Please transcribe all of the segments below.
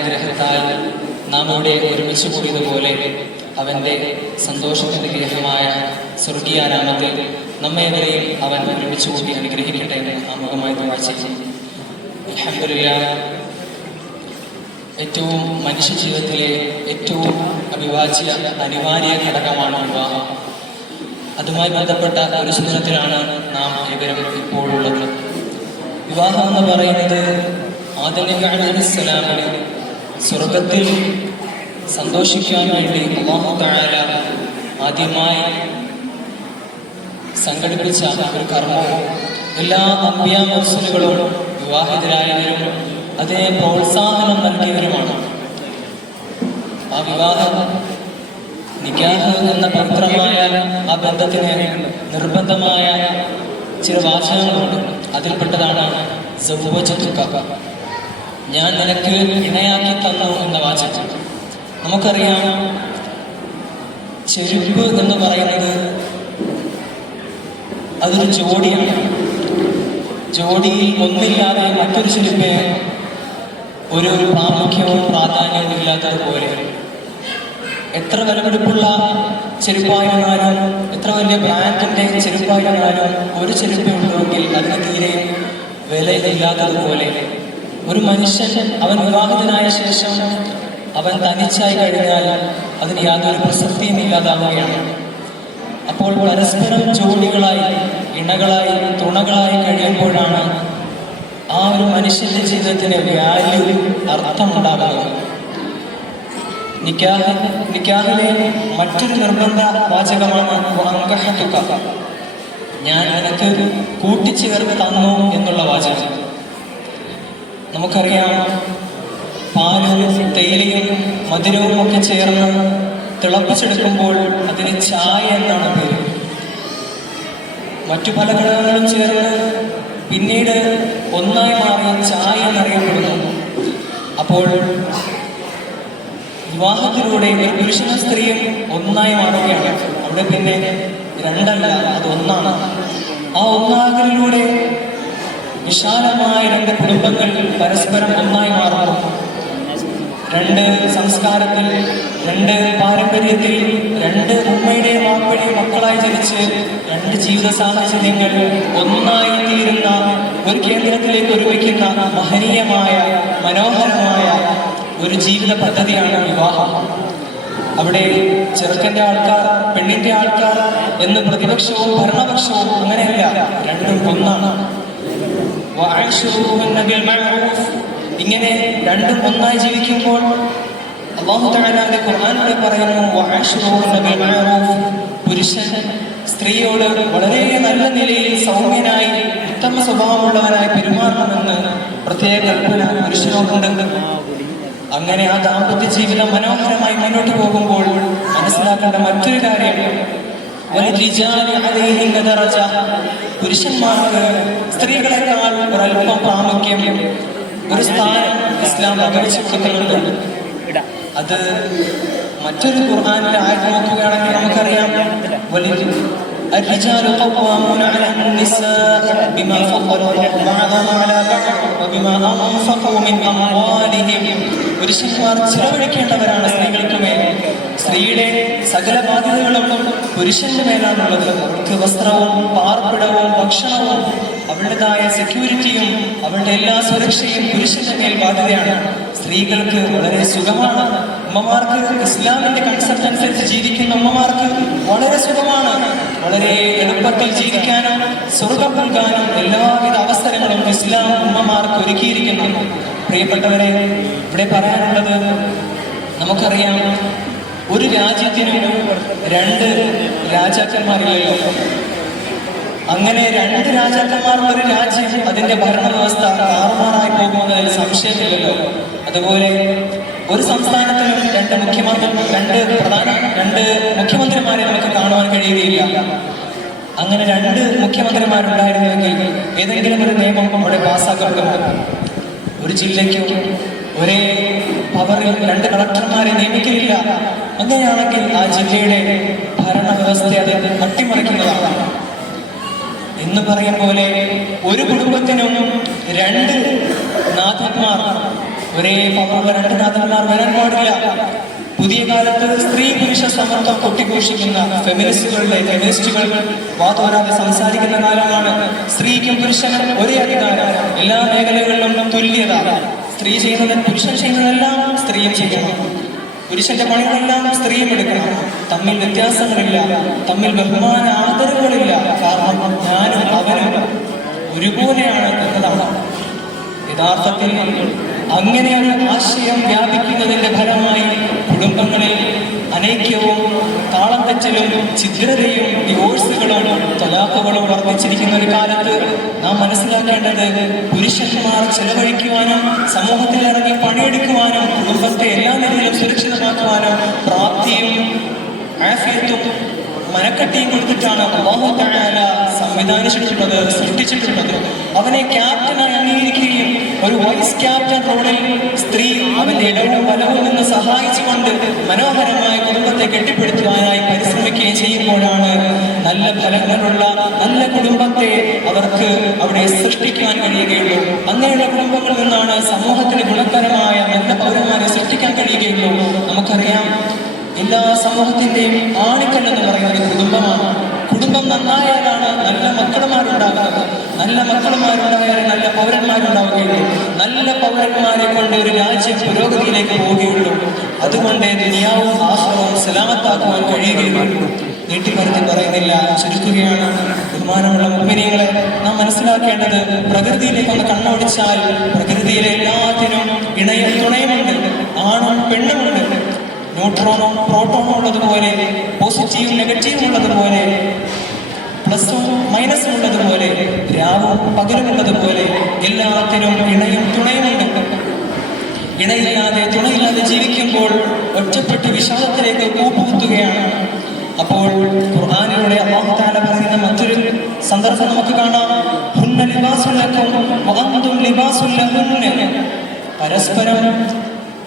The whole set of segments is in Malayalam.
അനുഗ്രഹത്താൽ നാം ഇവിടെ ഒരുമിച്ച് കൂടിയതുപോലെ അവൻ്റെ സന്തോഷത്തിൻ്റെ ഗ്രഹമായ സ്വർഗീയ നാമത്തിൽ നമ്മേവരെയും അവൻ ഒരുമിച്ച് കൂട്ടി അനുഗ്രഹിക്കട്ടെ എന്ന് ആമുഖമായി ദുആ ചെയ്യുന്നു. അൽഹംദുലില്ലാഹ്. ഏറ്റവും മനുഷ്യ ജീവിതത്തിലെ ഏറ്റവും അവിഭാജ്യ അനിവാര്യ ഘടകമാണ് വിവാഹം. അതുമായി ബന്ധപ്പെട്ട ഒരു സുദിനത്തിലാണ് നാം ഇവരും ഇപ്പോഴുള്ളത്. വിവാഹം എന്ന് പറയുന്നത് ആദം നബി അലൈഹിസ്സലാമിന് സ്വർഗത്തിൽ സന്തോഷിക്കാൻ വേണ്ടി അല്ലാഹു തആല ആദ്യമായി സംഘടിപ്പിച്ച ഒരു കർമ്മവും എല്ലാ അമ്പിയാ മുർസലുകളും വിവാഹിതരായവരും അതിനെ പ്രോത്സാഹനം നൽകിയവരുമാണ്. ആ വിവാഹം നിക്കാഹ് എന്ന പവിത്രമായ ആ ബന്ധത്തിന് നിർബന്ധമായ ചില വാചകങ്ങളുണ്ട്. അതിൽപ്പെട്ടതാണ് സവ്വജതുക, ഞാൻ നിനക്ക് ഇണയാക്കി തന്നു എന്ന വാചകം. നമുക്കറിയാം, ചെരുപ്പ് എന്ന് പറയുന്നത് അതൊരു ജോഡിയാണ്. ജോഡിയിൽ ഒന്നില്ലാതെ മറ്റൊരു ചെരുപ്പ് ഒരു പ്രാമുഖ്യവും പ്രാധാന്യവും ഇല്ലാത്തതുപോലെ എത്ര വിലപിടിപ്പുള്ള ചെരുപ്പായിരുന്നാലും എത്ര വലിയ ബ്രാൻഡിന്റെ ചെരുപ്പായിരുന്നാലും ഒരു ചെരുപ്പ് ഉണ്ടെങ്കിൽ അതിന് തീരെ വിലയില്ലാത്തതുപോലെ ഒരു മനുഷ്യൻ അവൻ വിവാഹിതനായ ശേഷം അവൻ തനിച്ചായി കഴിഞ്ഞാൽ അതിന് യാതൊരു പ്രസക്തിയും ഇല്ലാതാവുകയാണ്. അപ്പോൾ പരസ്പരം ജോഡികളായി, ഇണകളായി, തുണകളായി കഴിയുമ്പോഴാണ് ആ ഒരു മനുഷ്യന്റെ ജീവിതത്തിന് വാല്യൂ, അർത്ഥമുണ്ടാകുന്നത്. നിക്കാഹിലെ മറ്റൊരു നിർബന്ധ വാചകമാണ് വഅൻകഹതുക, ഞാൻ നിനക്ക് കൂട്ടിച്ചേർത്ത് തന്നു എന്നുള്ള വാചകം. നമുക്കറിയാം, പാലും തേയിലയും മധുരവും ഒക്കെ ചേർന്ന് തിളപ്പിച്ചെടുക്കുമ്പോൾ അതിന് ചായ എന്നാണ് പേര്. മറ്റു പല ഘടകങ്ങളും ചേർന്ന് പിന്നീട് ഒന്നായി മാറി ചായ എന്നറിയപ്പെടുന്നു. അപ്പോൾ വിവാഹത്തിലൂടെ ഒരു പുരുഷനും സ്ത്രീയും ഒന്നായി മാറുകയാണ്. അവിടെ പിന്നെ രണ്ടല്ല, അത് ഒന്നാണ്. ആ ഒന്നാകലിലൂടെ വിശാലമായ രണ്ട് കുടുംബങ്ങൾ പരസ്പരം ഒന്നായി മാറുന്നു. രണ്ട് സംസ്കാരത്തിൽ, രണ്ട് പാരമ്പര്യത്തിൽ, രണ്ട് ഉമ്മയുടെയും വാപ്പയുടെയും മക്കളായി ജനിച്ച് രണ്ട് ജീവിത സാഹചര്യങ്ങൾ ഒന്നായി തീരുന്ന ഒരു കേന്ദ്രത്തിലേക്ക് ഒരുമിക്കുന്ന മഹനീയമായ, മനോഹരമായ ഒരു ജീവിത പദ്ധതിയാണ് വിവാഹം. അവിടെ ചെറുക്കന്റെ ആൾക്കാർ, പെണ്ണിന്റെ ആൾക്കാർ എന്ന് പ്രതിപക്ഷവും ഭരണപക്ഷവും അങ്ങനെയല്ല, രണ്ടും ഒന്നാണ്. ഇങ്ങനെ രണ്ടും ഒന്നായി ജീവിക്കുമ്പോൾ അല്ലാഹു തആല ഖുർആനിലൂടെ പറയുന്നു, പുരുഷൻ സ്ത്രീയോട് വളരെ നല്ല നിലയിൽ സൗമ്യനായി ഉത്തമ സ്വഭാവമുള്ളവനായി പെരുമാറണമെന്ന് പ്രത്യേക കൽപ്പന പുരുഷനോടുണ്ട്. അങ്ങനെ ആ ദാമ്പത്യ ജീവിതം മനോഹരമായി മുന്നോട്ട് പോകുമ്പോൾ മനസ്സിലാക്കേണ്ട മറ്റൊരു കാര്യം, പുരുഷന്മാർക്ക് സ്ത്രീകളെക്കാൾ ഒരല്പം പ്രാമുഖ്യം, ഒരു സ്ഥാനം ഇസ്ലാം പകർച്ചു കൊടുക്കുന്നുണ്ട്. അത് മറ്റൊരു ഖുർആനിലെ ആയത്ത് നോക്കുകയാണെങ്കിൽ നമുക്കറിയാം, الرجال قوامون على النساء بما فضل الله بعضهم على بعض وبما أنفقوا من أموالهم. പുരുഷന്മാർ ചിലവഴിക്കേണ്ടവരാണ് സ്ത്രീകൾക്ക് മേൽ. സ്ത്രീയുടെ സകല ബാധ്യതകളും പുരുഷന്റെ മേലാണുള്ളത്. അവൾക്ക് വസ്ത്രവും പാർപ്പിടവും ഭക്ഷണവും അവളുടേതായ സെക്യൂരിറ്റിയും അവളുടെ എല്ലാ സുരക്ഷയും പുരുഷന്റെ മേൽ ബാധ്യതയാണ്. സ്ത്രീകൾക്ക് വളരെ സുഖമാണ്. അമ്മമാർക്ക്, ഇസ്ലാമിന്റെ കൺസെപ്റ്റ് അനുസരിച്ച് ജീവിക്കുന്ന അമ്മമാർക്ക് വളരെ സുഖമാണ്. വളരെ എളുപ്പത്തിൽ ജീവിക്കാനും സ്വർഗം നൽകാനും എല്ലാവിധ അവസരങ്ങളും ഇസ്ലാം അമ്മമാർക്ക് ഒരുക്കിയിരിക്കുന്നു. പ്രിയപ്പെട്ടവരെ, ഇവിടെ പറയാനുള്ളത്, നമുക്കറിയാം, ഒരു രാജ്യത്തിന് രണ്ട് രാജാക്കന്മാരില്ലല്ലോ. അങ്ങനെ രണ്ട് രാജാക്കന്മാരുള്ള ഒരു രാജ്യം, അതിന്റെ ഭരണവ്യവസ്ഥ താറുമാറായി പോകുന്നതിൽ സംശയമില്ലല്ലോ. അതുപോലെ ഒരു സംസ്ഥാനത്തിലും രണ്ട് മുഖ്യമന്ത്രിമാരെ നമുക്ക് കാണുവാൻ കഴിയുകയില്ല. അങ്ങനെ രണ്ട് മുഖ്യമന്ത്രിമാരുണ്ടായിരുന്നുവെങ്കിൽ ഏതെങ്കിലും ഒരു നിയമം അവിടെ പാസ്സാക്കപ്പെടുമോ? ഒരു ജില്ലയ്ക്കും ഒരേ പവറിൽ രണ്ട് കളക്ടർമാരെ നിയമിക്കുന്നില്ല. അങ്ങനെയാണെങ്കിൽ ആ ജില്ലയുടെ ഭരണവ്യവസ്ഥ അത് അട്ടിമറിക്കുന്നതാണ്. എന്ന് പറയും പോലെ ഒരു കുടുംബത്തിനും രണ്ട് നാഥന്മാർ, ഒരേ പവറുള്ള രണ്ട് നാഥന്മാർ വരാൻ പാടില്ല. പുതിയ കാലത്ത് സ്ത്രീ പുരുഷ സമത്വം കൊട്ടിഘോഷിക്കുന്ന ഫെമിനിസ്റ്റുകൾ വാതോരാതെ സംസാരിക്കുന്ന കാലമാണ്. സ്ത്രീക്കും പുരുഷനും ഒരേ അധികാരം, എല്ലാ മേഖലകളിലും തുല്യത. സ്ത്രീ ചെയ്യുന്നത് പുരുഷൻ ചെയ്യുന്നതെല്ലാം സ്ത്രീയും ചെയ്യണം, പുരുഷന്റെ പണികളെല്ലാം സ്ത്രീയും എടുക്കണം. തമ്മിൽ വ്യത്യാസങ്ങളില്ല, തമ്മിൽ ബഹുമാന ആദരവുകളില്ല. കാരണം ഞാനും അവനും ഒരുപോലെയാണ് എന്നതാണ്. യഥാർത്ഥത്തിൽ അങ്ങനെ ഒരു ആശയം വ്യാപിക്കുന്നതിന്റെ ഫലമായി കുടുംബങ്ങളിൽ അനൈക്യവും താളം തെറ്റലും ഛിദ്രതയും ഡിവോഴ്സുകളും തലാഖുകളും വർദ്ധിച്ചിരിക്കുന്ന ഒരു കാലത്ത് നാം മനസ്സിലാക്കേണ്ടത് പുരുഷന്മാർ ചെലവഴിക്കുവാനും സമൂഹത്തിൽ ഇറങ്ങി പണിയെടുക്കുവാനും കുടുംബത്തെ എല്ലാ നിലയിലും സുരക്ഷിതമാക്കുവാനും പ്രാപ്തിയും ആഫിയത്തും മനക്കട്ടിയും കൊടുത്തിട്ടാണ് അല്ലാഹു തആല സംവിധാനിച്ചിട്ടുള്ളത്, സൃഷ്ടിച്ചിട്ടുള്ളത്. അവനെ ക്യാപ്റ്റനായി അംഗീകരിക്കുകയും ഒരു വൈസ് ക്യാപ്റ്റൻ റോളിൽ സ്ത്രീ അവന്റെ ഇടവും വലവും നിന്ന് സഹായിച്ചുകൊണ്ട് മനോഹരമായ കുടുംബത്തെ കെട്ടിപ്പടുത്തുവാനായി പരിശ്രമിക്കുകയും ചെയ്യുമ്പോഴാണ് നല്ല ഫലങ്ങളുള്ള നല്ല കുടുംബത്തെ അവർക്ക് അവിടെ സൃഷ്ടിക്കാൻ കഴിയുകയുള്ളൂ. അങ്ങനെയുള്ള കുടുംബങ്ങളിൽ നിന്നാണ് സമൂഹത്തിന് ഗുണകരമായ നല്ല പൗരന്മാരെ സൃഷ്ടിക്കാൻ കഴിയുകയുള്ളൂ. നമുക്കറിയാം, എല്ലാ സമൂഹത്തിന്റെയും ആണിക്കല്ലെന്ന് പറയുന്നത് കുടുംബമാണ്. കുടുംബം നന്നായാലാണ് നല്ല മക്കളുമാരുണ്ടാകുന്നത്. നല്ല മക്കളുമാരുണ്ടായാലേ നല്ല പൗരന്മാരുണ്ടാവുകയുള്ളൂ. നല്ല പൗരന്മാരെ കൊണ്ട് ഒരു രാജ്യം പുരോഗതിയിലേക്ക് പോവുകയുള്ളൂ. അതുകൊണ്ട് ദുനിയാവും ആഖിറവും സലാമത്താക്കുവാൻ കഴിയുകയുള്ളൂ. നീട്ടിപ്പറഞ്ഞ് പറയുന്നില്ല, ചുരുക്കുകയാണ്. ബഹുമാനമുള്ള മുഅ്മിനീങ്ങളെ, നാം മനസ്സിലാക്കേണ്ടത് പ്രകൃതിയിലേക്കൊന്ന് കണ്ണോടിച്ചാൽ പ്രകൃതിയിലെ എല്ലാത്തിനും ഇണയും തുണയുമുണ്ട്, ആണും പെണ്ണുമുണ്ട്. ന്യൂട്രോണും പ്രോട്ടോണും ഉള്ളതുപോലെ, പോസിറ്റീവും നെഗറ്റീവും ഉള്ളതുപോലെ, പ്ലസും മൈനസും ഉള്ളതുപോലെ, രാവും പകലും ഉള്ളതുപോലെ എല്ലാത്തിനും ഇണയും തുണയുമുണ്ട്. ഇണയില്ലാതെ തുണയില്ലാതെ ജീവിക്കുമ്പോൾ ഒറ്റപ്പെട്ട് വിഷാദത്തിലേക്ക് കൂപ്പുകുത്തുകയാണ്. അപ്പോൾ ഖുർആനിലൂടെ അല്ലാഹു തആല പറയുന്ന മറ്റൊരു സന്ദർഭം നമുക്ക് കാണാം. ഹുന്ന ലിബാസുൽ ലക്കും വഅൻതും ലിബാസുൽ ലഹുന്ന. പരസ്പരം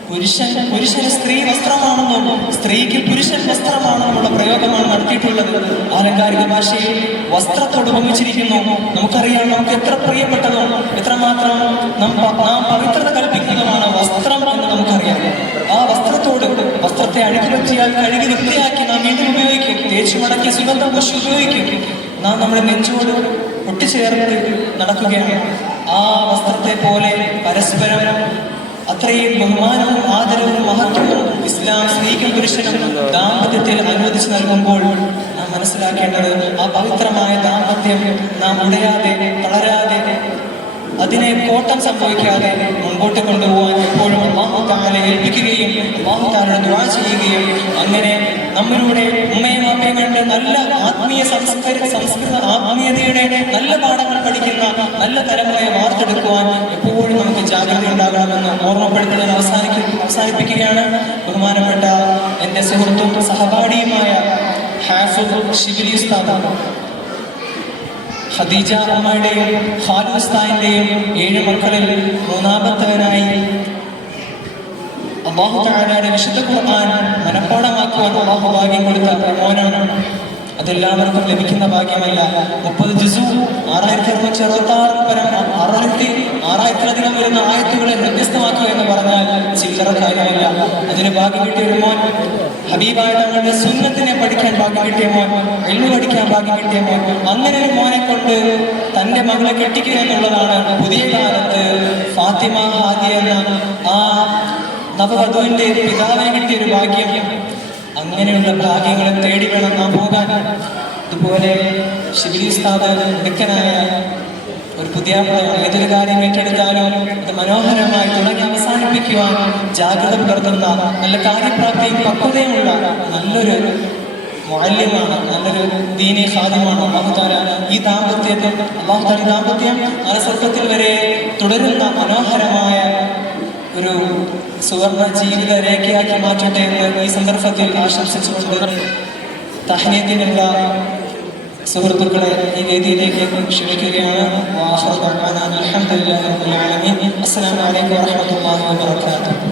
പുരുഷന് സ്ത്രീ വസ്ത്രമാണെന്നും സ്ത്രീക്ക് പുരുഷൻ വസ്ത്രമാണെന്നുള്ള പ്രയോഗമാണ് നടത്തിയിട്ടുള്ളത്. ആലങ്കാരിക ഭാഷയിൽ വസ്ത്രത്തോട് ഉപമിച്ചിരിക്കുന്നു. നമുക്കറിയാം, നമുക്ക് എത്ര പ്രിയപ്പെട്ടതോ എത്രമാത്രം നാം പവിത്രത കൽപ്പിക്കുന്നതുമാണ് വസ്ത്രം എന്ന് നമുക്കറിയാം. ആ വസ്ത്രത്തെ അഴുക്കി പറ്റിയാൽ കഴുകി വൃത്തിയാക്കി നാം വീണ്ടും ഉപയോഗിക്കും. തേച്ചു മടക്കിയ സുഗന്ധം വശം ഉപയോഗിക്കും. നാം നമ്മുടെ നെഞ്ചോട് ഒട്ടിച്ചേർത്ത് നടക്കുകയാണ്. ആ വസ്ത്രത്തെ പോലെ പരസ്പരം അത്രയും ബഹുമാനവും ആദരവും മഹത്വവും ഇസ്ലാം സ്ത്രീക്കും പുരുഷനും ദാമ്പത്യത്തിൽ അനുവദിച്ചു നൽകുമ്പോൾ നാം മനസ്സിലാക്കേണ്ടത് ആ പവിത്രമായ ദാമ്പത്യം നാം ഉടയാതെ തളരാതെ അതിനെ കോട്ടം സംഭവിക്കാതെ മുൻപോട്ട് കൊണ്ടുപോകാൻ എപ്പോഴും അല്ലാഹു തആല ഏൽപ്പിക്കുകയും അല്ലാഹു തആല ദുആ ചെയ്യുകയും അങ്ങനെ നമ്മളുടെ ഉമ്മയും വാപ്പയും കണ്ട് നല്ല ആത്മീയ സംസ്കൃത ആത്മീയതയുടെ നല്ല പാഠങ്ങൾ പഠിക്കുന്ന നല്ല തലമുറയെ വാർത്തെടുക്കുവാൻ എപ്പോഴും നമുക്ക് ജാഗ്രത ഉണ്ടാകണമെന്ന് ഓർമ്മപ്പെടുത്തുന്നത് അവസാനിപ്പിക്കുകയാണ്. ബഹുമാനപ്പെട്ട എൻ്റെ സുഹൃത്തും സഹപാഠിയുമായ ഹാഫിദ് ഷിബിലി ഉസ്താദ് ഖദീജ അമ്മയുടെയും ഖാലിദ് ഉസ്താദിന്റെയും 7 മക്കളിൽ മൂന്നാമത്തവനായി അല്ലാഹു തആലയുടെ വിശുദ്ധ ഖുർആൻ മനഃപ്പാഠമാക്കുവാൻ അല്ലാഹു ഭാഗ്യം കൊടുത്ത മോനാണ്. അതെല്ലാവർക്കും ലഭിക്കുന്ന ഭാഗ്യമല്ല. 30 ജുസു 6,666 വരുന്ന ആയത്തുകളെ വ്യത്യസ്തമാക്കുക എന്ന് പറഞ്ഞാൽ ചില്ലറ കാര്യമല്ല. അതിന് ഭാഗ്യം കിട്ടിയ ഒരു മോൻ, ഹബീബായ തങ്ങളുടെ സുന്നത്തിനെ പഠിക്കാൻ ഭാഗ്യം കിട്ടിയ മോൻ, ഇൽമു പഠിക്കാൻ ഭാഗ്യം കിട്ടിയ മോൻ, അങ്ങനെ ഒരു മോനെ കൊണ്ട് തന്റെ മകളെ കെട്ടിക്കുക എന്നുള്ളതാണ് പുതിയ കാലത്ത് ഫാത്തിമ ഹാദി എന്ന ആ നവവധുവിന്റെ പിതാവിനെ കിട്ടിയൊരു ഭാഗ്യം. അങ്ങനെയുള്ള ഭാഗ്യങ്ങളെ തേടി വേണം നാം പോകാൻ. ഇതുപോലെ ഷിബിലി ഉസ്താദ് മിടുക്കനായ ഒരു പുതിയ ഏതൊരു കാര്യം ഏറ്റെടുത്താലും അത് മനോഹരമായി തുടങ്ങി അവസാനിപ്പിക്കുവാൻ ജാഗ്രത പുലർത്തുന്ന നല്ല കാര്യപ്രാപ്തിയും പക്വതയുമുള്ള നല്ലൊരു മുഅല്ലിമാണ്, നല്ലൊരു ദീനി ഖാദിമാണ്. അല്ലാഹു തആല ഈ ദാമ്പത്യം സ്വർഗ്ഗത്തിൽ വരെ തുടരുന്ന മനോഹരമായ ഒരു സുവർണ ജീവിത രേഖയാക്കി മാറ്റട്ടെ എന്ന് ഈ സന്ദർഭത്തിൽ ആശംസിച്ചുകൊണ്ട് തഹ്നീത്തിനുള്ള സുഹൃത്തുക്കളെ ഈ വേദിയിലേക്ക് ക്ഷണിക്കുകയാണ്. അസ്സലാമു അലൈക്കും വറഹ്മത്തുള്ളാഹി വബറകാതുഹു.